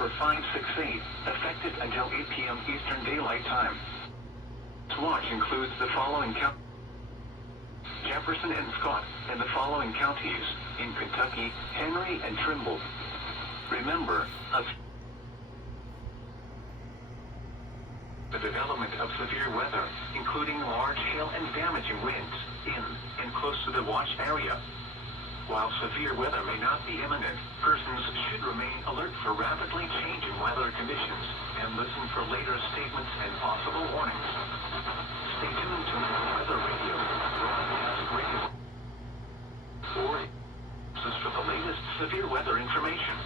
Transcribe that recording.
number 568, effective until 8 p.m. Eastern Daylight Time. This watch includes the following counties: Jefferson and Scott, and the following counties in Kentucky, Henry and Trimble. Remember, the development of severe weather, including large hail and damaging winds, in and close to the watch area. While severe weather may not be imminent, persons should remain alert for rapidly changing weather conditions and listen for later statements and possible warnings. Stay tuned to Weather Radio, broadcast radio, or for the latest severe weather information.